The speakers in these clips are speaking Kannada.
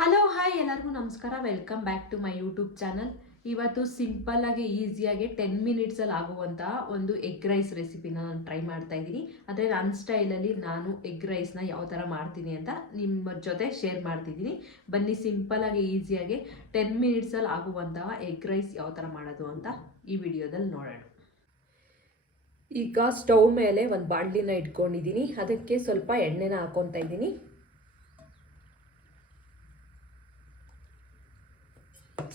ಹಲೋ ಹಾಯ್ ಎಲ್ಲರಿಗೂ ನಮಸ್ಕಾರ. Welcome back to my YouTube channel. ಇವತ್ತು ಸಿಂಪಲ್ ಆಗಿ ಈಸಿಯಾಗಿ 10 ಮಿನಿಟ್ಸಲ್ಲಿ ಆಗುವಂತಹ ಒಂದು ಎಗ್ ರೈಸ್ ರೆಸಿಪಿನ ನಾನು ಟ್ರೈ ಮಾಡ್ತಾ ಇದ್ದೀನಿ. ಅಂದರೆ ನನ್ನ ಸ್ಟೈಲಲ್ಲಿ ನಾನು ಎಗ್ ರೈಸ್ನ ಯಾವ ಥರ ಮಾಡ್ತೀನಿ ಅಂತ ನಿಮ್ಮ ಜೊತೆ ಶೇರ್ ಮಾಡ್ತಿದ್ದೀನಿ. ಬನ್ನಿ ಸಿಂಪಲ್ ಆಗಿ ಈಸಿಯಾಗಿ 10 ಮಿನಿಟ್ಸಲ್ಲಿ ಆಗುವಂತಹ ಎಗ್ ರೈಸ್ ಯಾವ ಥರ ಮಾಡೋದು ಅಂತ ಈ ವಿಡಿಯೋದಲ್ಲಿ ನೋಡೋಣ. ಈಗ ಸ್ಟವ್ ಮೇಲೆ ಒಂದು ಬಾಣಲಿನ ಇಟ್ಕೊಂಡಿದ್ದೀನಿ. ಅದಕ್ಕೆ ಸ್ವಲ್ಪ ಎಣ್ಣೆನ ಹಾಕ್ಕೊತಾ ಇದ್ದೀನಿ.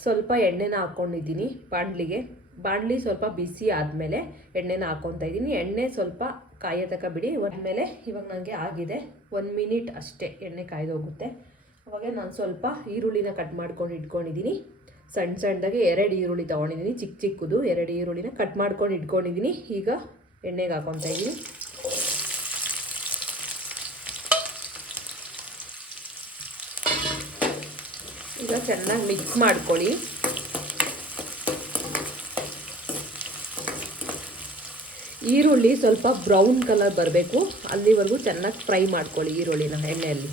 ಸ್ವಲ್ಪ ಎಣ್ಣೆನ ಹಾಕ್ಕೊಂಡಿದ್ದೀನಿ ಬಾಣಲಿ ಸ್ವಲ್ಪ ಬಿಸಿ ಆದಮೇಲೆ ಎಣ್ಣೆನ ಹಾಕ್ಕೊತಾ ಇದ್ದೀನಿ. ಎಣ್ಣೆ ಸ್ವಲ್ಪ ಕಾಯೋ ತನಕ ಬಿಡಿ. ಆದಮೇಲೆ ಇವಾಗ ನನಗೆ ಆಗಿದೆ 1 ಮಿನಿಟ್ ಅಷ್ಟೇ ಎಣ್ಣೆ ಕಾಯ್ದೋಗುತ್ತೆ. ಅವಾಗ ನಾನು ಸ್ವಲ್ಪ ಈರುಳ್ಳಿನ ಕಟ್ ಮಾಡ್ಕೊಂಡು ಇಟ್ಕೊಂಡಿದ್ದೀನಿ. ಸಣ್ಣದಾಗಿ 2 ಈರುಳ್ಳಿ ತೊಗೊಂಡಿದ್ದೀನಿ, ಚಿಕ್ಕದು 2 ಈರುಳ್ಳಿನ ಕಟ್ ಮಾಡ್ಕೊಂಡು ಇಟ್ಕೊಂಡಿದ್ದೀನಿ. ಈಗ ಎಣ್ಣೆಗೆ ಹಾಕ್ಕೊತಾ ಇದ್ದೀನಿ. ಈಗ ಚೆನ್ನಾಗಿ ಮಿಕ್ಸ್ ಮಾಡ್ಕೊಳ್ಳಿ. ಈರುಳ್ಳಿ ಸ್ವಲ್ಪ ಬ್ರೌನ್ ಕಲರ್ ಬರಬೇಕು, ಅಲ್ಲಿವರೆಗೂ ಚೆನ್ನಾಗಿ ಫ್ರೈ ಮಾಡ್ಕೊಳ್ಳಿ ಈರುಳ್ಳಿನ ಎಣ್ಣೆಯಲ್ಲಿ.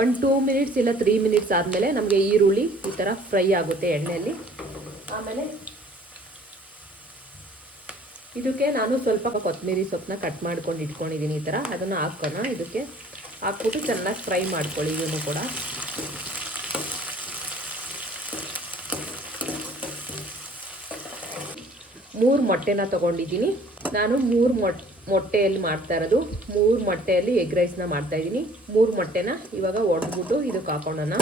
ಒಂದು 2 ಮಿನಿಟ್ಸ್ ಇಲ್ಲ 3 ಮಿನಿಟ್ಸ್ ಆದಮೇಲೆ ನಮಗೆ ಈರುಳ್ಳಿ ಈ ಥರ ಫ್ರೈ ಆಗುತ್ತೆ ಎಣ್ಣೆಯಲ್ಲಿ. ಆಮೇಲೆ ಇದಕ್ಕೆ ನಾನು ಸ್ವಲ್ಪ ಕೊತ್ತಂಬರಿ ಸೊಪ್ಪನ್ನ ಕಟ್ ಮಾಡ್ಕೊಂಡು ಇಟ್ಕೊಂಡಿದ್ದೀನಿ. ಈ ಥರ ಅದನ್ನು ಹಾಕೋಣ. ಇದಕ್ಕೆ ಹಾಕ್ಬಿಟ್ಟು ಚೆನ್ನಾಗಿ ಫ್ರೈ ಮಾಡ್ಕೊಳ್ಳಿ. ಇದನ್ನು ಕೂಡ ಮೂರು ಮೊಟ್ಟೆನ ತೊಗೊಂಡಿದ್ದೀನಿ ನಾನು. 3 ಮೊಟ್ಟೆಯಲ್ಲಿ ಮಾಡ್ತಾ ಇರೋದು. 3 ಮೊಟ್ಟೆಯಲ್ಲಿ ಎಗ್ ರೈಸ್ನ ಮಾಡ್ತಾಯಿದ್ದೀನಿ. 3 ಮೊಟ್ಟೆನ ಇವಾಗ ಒಡೆದ್ಬಿಟ್ಟು ಇದಕ್ಕೆ ಹಾಕೋಣ.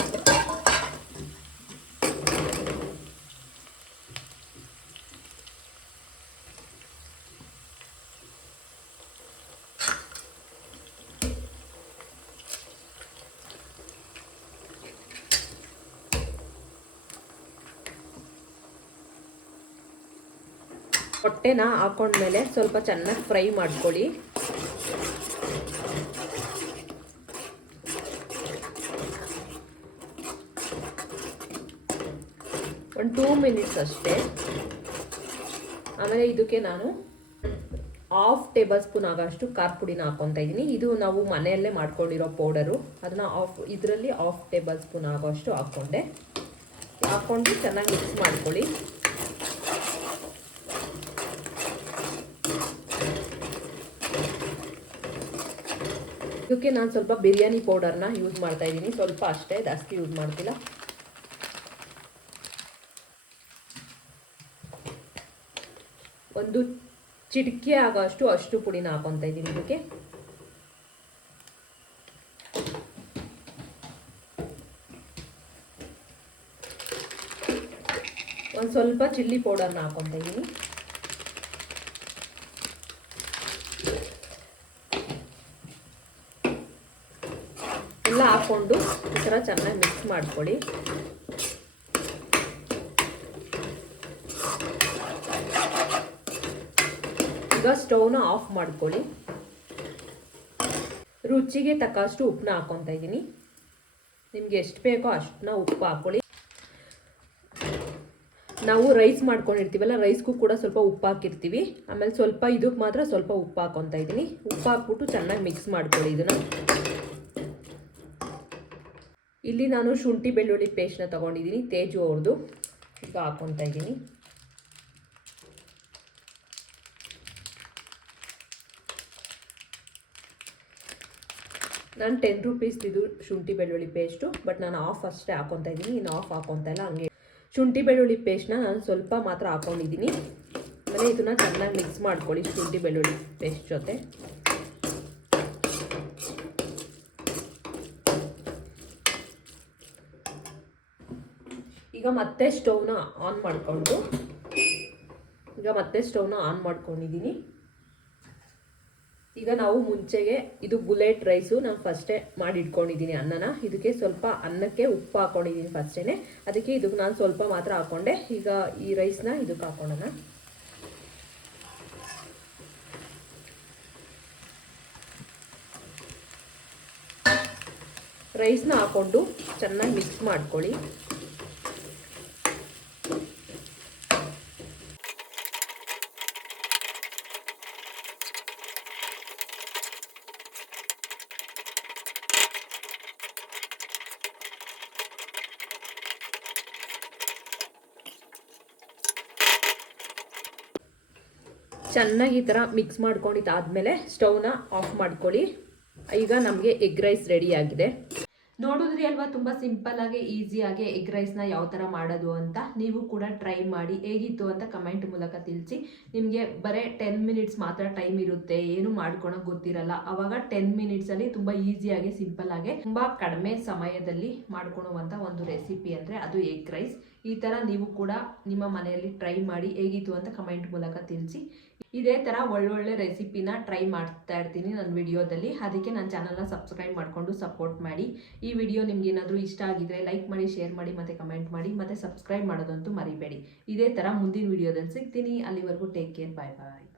ಮೊಟ್ಟೆನ ಹಾಕೊಂಡ್ಮೇಲೆ ಸ್ವಲ್ಪ ಚೆನ್ನಾಗಿ ಫ್ರೈ ಮಾಡ್ಕೊಳ್ಳಿ. ಒಂದು 2 ಮಿನಿಟ್ಸ್ ಅಷ್ಟೇ. ಆಮೇಲೆ ಇದಕ್ಕೆ ನಾನು 1/2 ಟೇಬಲ್ ಸ್ಪೂನ್ ಆಗೋಷ್ಟು ಖಾರ ಪುಡಿನ ಹಾಕ್ಕೊತಾ ಇದ್ದೀನಿ. ಇದು ನಾವು ಮನೆಯಲ್ಲೇ ಮಾಡ್ಕೊಂಡಿರೋ ಪೌಡರು. ಅದನ್ನು ಇದರಲ್ಲಿ 1/2 ಟೇಬಲ್ ಸ್ಪೂನ್ ಆಗೋಷ್ಟು ಹಾಕ್ಕೊಂಡು ಚೆನ್ನಾಗಿ ಮಿಕ್ಸ್ ಮಾಡ್ಕೊಳ್ಳಿ. ಇದಕ್ಕೆ ನಾನು ಸ್ವಲ್ಪ ಬಿರಿಯಾನಿ ಪೌಡರ್ನ ಯೂಸ್ ಮಾಡ್ತಾ ಇದ್ದೀನಿ. ಸ್ವಲ್ಪ ಅಷ್ಟೇ, ಜಾಸ್ತಿ ಯೂಸ್ ಮಾಡ್ತಿಲ್ಲ. ಒಂದು ಚಿಟಿಕೆ ಆಗೋಷ್ಟು ಅಷ್ಟು ಪುಡಿನ ಹಾಕೊತಾ ಇದ್ದೀನಿ ಇದಕ್ಕೆ. ಒಂದು ಸ್ವಲ್ಪ ಚಿಲ್ಲಿ ಪೌಡರ್ನ ಹಾಕೊತಾ ಇದ್ದೀನಿ. ಎಲ್ಲ ಹಾಕ್ಕೊಂಡು ಈ ಥರ ಚೆನ್ನಾಗಿ ಮಿಕ್ಸ್ ಮಾಡ್ಕೊಳ್ಳಿ. ಈಗ ಸ್ಟವ್ನ ಆಫ್ ಮಾಡ್ಕೊಳ್ಳಿ. ರುಚಿಗೆ ತಕ್ಕಷ್ಟು ಉಪ್ಪನ್ನ ಹಾಕ್ಕೊತಾ ಇದ್ದೀನಿ. ನಿಮಗೆ ಎಷ್ಟು ಬೇಕೋ ಅಷ್ಟನ್ನ ಉಪ್ಪು ಹಾಕ್ಕೊಳ್ಳಿ. ನಾವು ರೈಸ್ ಮಾಡ್ಕೊಂಡಿರ್ತೀವಲ್ಲ, ರೈಸ್ಗೂ ಕೂಡ ಸ್ವಲ್ಪ ಉಪ್ಪು ಹಾಕಿರ್ತೀವಿ. ಆಮೇಲೆ ಸ್ವಲ್ಪ ಇದಕ್ಕೆ ಮಾತ್ರ ಸ್ವಲ್ಪ ಉಪ್ಪು ಹಾಕ್ಕೊತಾ ಇದ್ದೀನಿ. ಉಪ್ಪು ಹಾಕ್ಬಿಟ್ಟು ಚೆನ್ನಾಗಿ ಮಿಕ್ಸ್ ಮಾಡ್ಕೊಳ್ಳಿ ಇದನ್ನು. ಇಲ್ಲಿ ನಾನು ಶುಂಠಿ ಬೆಳ್ಳುಳ್ಳಿ ಪೇಸ್ಟ್ನ ತೊಗೊಂಡಿದ್ದೀನಿ, ತೇಜು ಅವ್ರದ್ದು. ಈಗ ಹಾಕ್ಕೊತಾ ಇದ್ದೀನಿ. ನಾನು 10 ರೂಪೀಸ್ ಇದು ಶುಂಠಿ ಬೆಳ್ಳುಳ್ಳಿ ಪೇಸ್ಟು, ಬಟ್ ನಾನು ಆಫ್ ಅಷ್ಟೇ ಹಾಕ್ಕೊತಾ ಇದ್ದೀನಿ. ಇನ್ನು ಆಫ್ ಹಾಕ್ಕೊತಾ ಇಲ್ಲ, ಹಂಗೆ ಶುಂಠಿ ಬೆಳ್ಳುಳ್ಳಿ ಪೇಸ್ಟ್ನ ನಾನು ಸ್ವಲ್ಪ ಮಾತ್ರ ಹಾಕ್ಕೊಂಡಿದ್ದೀನಿ. ಆಮೇಲೆ ಇದನ್ನು ಚೆನ್ನಾಗಿ ಮಿಕ್ಸ್ ಮಾಡ್ಕೊಳ್ಳಿ ಶುಂಠಿ ಬೆಳ್ಳುಳ್ಳಿ ಪೇಸ್ಟ್ ಜೊತೆ. ಈಗ ಮತ್ತೆ ಸ್ಟವ್ನ ಆನ್ ಮಾಡಿಕೊಂಡಿದ್ದೀನಿ. ಈಗ ನಾವು ಮುಂಚೆಗೆ ಇದು ಬುಲೆಟ್ ರೈಸು ನಾನು ಫಸ್ಟೇ ಮಾಡಿ ಇಟ್ಕೊಂಡಿದ್ದೀನಿ ಅನ್ನನ. ಇದಕ್ಕೆ ಸ್ವಲ್ಪ ಅನ್ನಕ್ಕೆ ಉಪ್ಪು ಹಾಕೊಂಡಿದ್ದೀನಿ ಫಸ್ಟೇ. ಅದಕ್ಕೆ ಇದಕ್ಕೆ ನಾನು ಸ್ವಲ್ಪ ಮಾತ್ರ ಹಾಕ್ಕೊಂಡೆ. ಈಗ ಈ ರೈಸ್ನ ಇದಕ್ಕೆ ಹಾಕೊಳ್ಳೋಣ. ರೈಸ್ನ ಹಾಕ್ಕೊಂಡು ಚೆನ್ನಾಗಿ ಮಿಕ್ಸ್ ಮಾಡ್ಕೊಳ್ಳಿ. ಚೆನ್ನಾಗಿ ಈ ಥರ ಮಿಕ್ಸ್ ಮಾಡ್ಕೊಂಡಿದ್ದಾದಮೇಲೆ ಸ್ಟವ್ನ ಆಫ್ ಮಾಡ್ಕೊಳ್ಳಿ. ಈಗ ನಮಗೆ ಎಗ್ ರೈಸ್ ರೆಡಿ ಆಗಿದೆ. ನೋಡಿದ್ರಿ ಅಲ್ವಾ, ತುಂಬ ಸಿಂಪಲ್ಲಾಗಿ ಈಸಿಯಾಗಿ ಎಗ್ ರೈಸ್ನ ಯಾವ ಥರ ಮಾಡೋದು ಅಂತ. ನೀವು ಕೂಡ ಟ್ರೈ ಮಾಡಿ ಹೇಗಿತ್ತು ಅಂತ ಕಮೆಂಟ್ ಮೂಲಕ ತಿಳಿಸಿ. ನಿಮಗೆ ಬರೀ 10 ಮಿನಿಟ್ಸ್ ಮಾತ್ರ ಟೈಮ್ ಇರುತ್ತೆ, ಏನು ಮಾಡ್ಕೊಳಕ್ಕೆ ಗೊತ್ತಿರಲ್ಲ. ಆವಾಗ 10 ಮಿನಿಟ್ಸಲ್ಲಿ ತುಂಬ ಈಸಿಯಾಗಿ ಸಿಂಪಲ್ಲಾಗಿ ತುಂಬ ಕಡಿಮೆ ಸಮಯದಲ್ಲಿ ಮಾಡ್ಕೊಳುವಂಥ ಒಂದು ರೆಸಿಪಿ ಅಂದರೆ ಅದು ಎಗ್ ರೈಸ್. ಈ ಥರ ನೀವು ಕೂಡ ನಿಮ್ಮ ಮನೆಯಲ್ಲಿ ಟ್ರೈ ಮಾಡಿ ಹೇಗಿತ್ತು ಅಂತ ಕಮೆಂಟ್ ಮೂಲಕ ತಿಳಿಸಿ. ಇದೇ ಥರ ಒಳ್ಳೊಳ್ಳೆ ರೆಸಿಪಿನ ಟ್ರೈ ಮಾಡ್ತಾ ಇರ್ತೀನಿ ನನ್ನ ವಿಡಿಯೋದಲ್ಲಿ. ಅದಕ್ಕೆ ನನ್ನ ಚಾನಲ್ನ ಸಬ್ಸ್ಕ್ರೈಬ್ ಮಾಡಿಕೊಂಡು ಸಪೋರ್ಟ್ ಮಾಡಿ. ಈ ವಿಡಿಯೋ ನಿಮ್ಗೆ ಏನಾದರೂ ಇಷ್ಟ ಆಗಿದ್ರೆ ಲೈಕ್ ಮಾಡಿ, ಶೇರ್ ಮಾಡಿ, ಮತ್ತು ಕಮೆಂಟ್ ಮಾಡಿ, ಮತ್ತು ಸಬ್ಸ್ಕ್ರೈಬ್ ಮಾಡೋದಂತೂ ಮರಿಬೇಡಿ. ಇದೇ ಥರ ಮುಂದಿನ ವಿಡಿಯೋದಲ್ಲಿ ಸಿಗ್ತೀನಿ. ಅಲ್ಲಿವರೆಗೂ ಟೇಕ್ ಕೇರ್, ಬಾಯ್ ಬಾಯ್.